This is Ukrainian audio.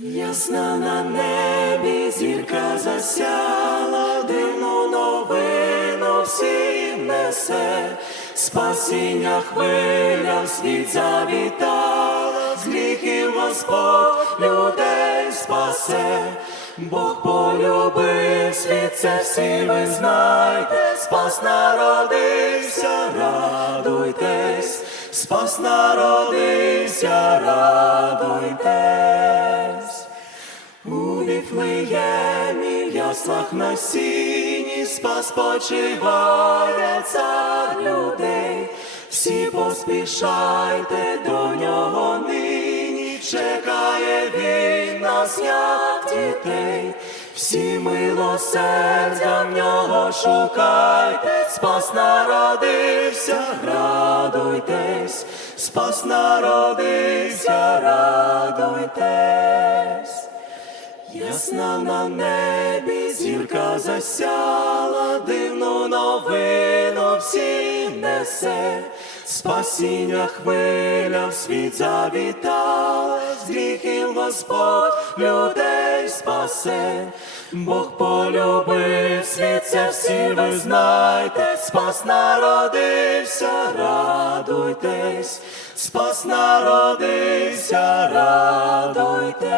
Ясна на небі зірка засяла, дивну новину всім несе, спасіння хвиля в світ завітала, з гріхів Господь людей спасе, Бог полюбив світ, це всі ви знайте, спас народився, радуйтесь, спас народився, радуйтесь. У Віфлеємі в яслах на сіні спас почиває цар людей. Всі поспішайте до нього нині, чекає він нас, як дітей. Всі милосердя в нього шукайте, спас народився, радуйтесь, спас народився, Ясна на небі зірка засяла, дивну новину всім несе, спасіння хвиля в світ завітала, з гріхів Господь людей спасе, Бог полюбив світ, це всі ви знайте, спас народився, радуйтесь, спас народився, радуйтесь.